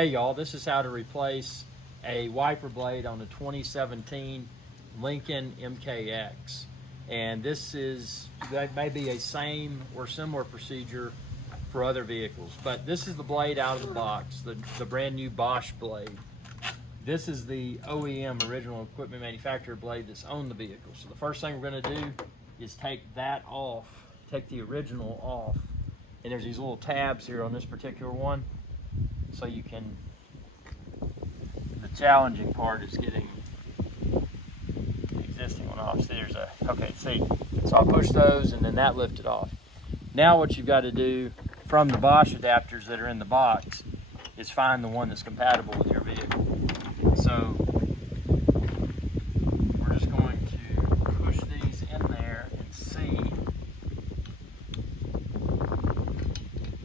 Hey y'all, this is how to replace a wiper blade on a 2017 Lincoln MKX. And that may be a same or similar procedure for other vehicles. But this is the blade out of the box, the brand new Bosch blade. This is the OEM, original equipment manufacturer blade that's on the vehicle. So the first thing we're gonna do is take that off, take the original off. And there's these little tabs here on this particular one. So you can, the challenging part is getting the existing one off. See, so I'll push those and then that lifted off. Now what you've got to do from the Bosch adapters that are in the box is find the one that's compatible with your vehicle. So we're just going to push these in there and see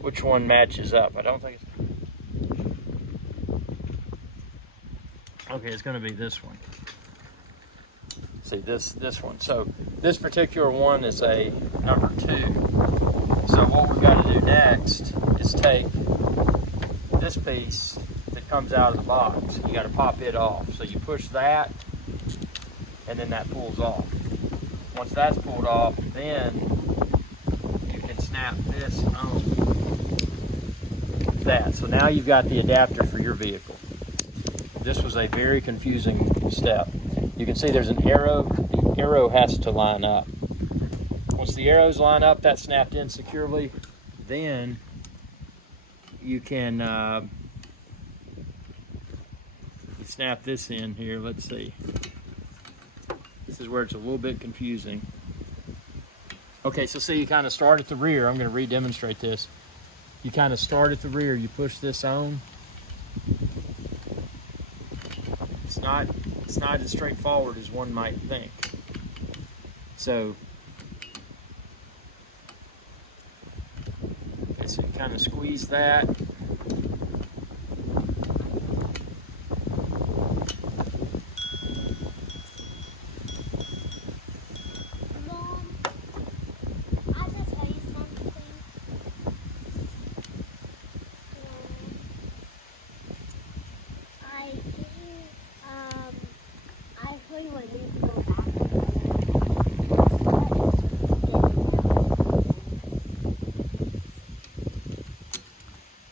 which one matches up. I don't think it's... Okay, it's going to be this one. See, this one. So this particular one is a number 2. So what we've got to do next is take this piece that comes out of the box. You got to pop it off. So you push that, and then that pulls off. Once that's pulled off, then you can snap this on that. So now you've got the adapter for your vehicle. This was a very confusing step. You can see there's an arrow. The arrow has to line up. Once the arrows line up, that's snapped in securely. Then you can you snap this in here. Let's see. This is where it's a little bit confusing. Okay, so see, you kind of start at the rear. I'm going to re-demonstrate this. You kind of start at the rear. You push this on. It's not as straightforward as one might think. So you kind of squeeze that.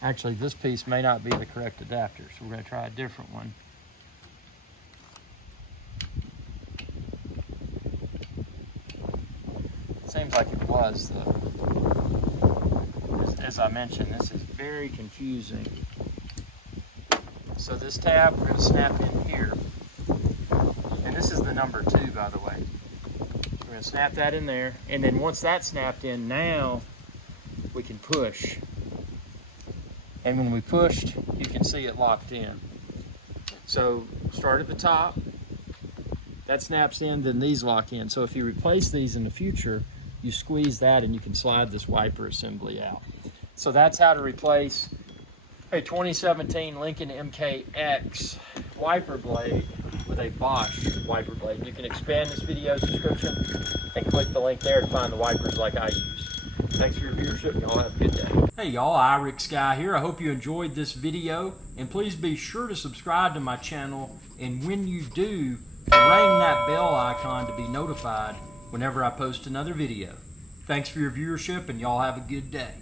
Actually, this piece may not be the correct adapter, so we're going to try a different one. It seems like it was. As I mentioned, this is very confusing. So this tab, we're going to snap in here. And this is the number 2, by the way. We're going to snap that in there. And then once that's snapped in, now we can push. And when we pushed, you can see it locked in. So start at the top, that snaps in, then these lock in. So if you replace these in the future, you squeeze that and you can slide this wiper assembly out. So that's how to replace a 2017 Lincoln MKX wiper blade with a Bosch wiper blade. You can expand this video's description and click the link there to find the wipers like I use. Thanks for your viewership. Y'all have a good day. Hey y'all, iRickSky here. I hope you enjoyed this video, and please be sure to subscribe to my channel, and when you do, ring that bell icon to be notified whenever I post another video. Thanks for your viewership, and y'all have a good day.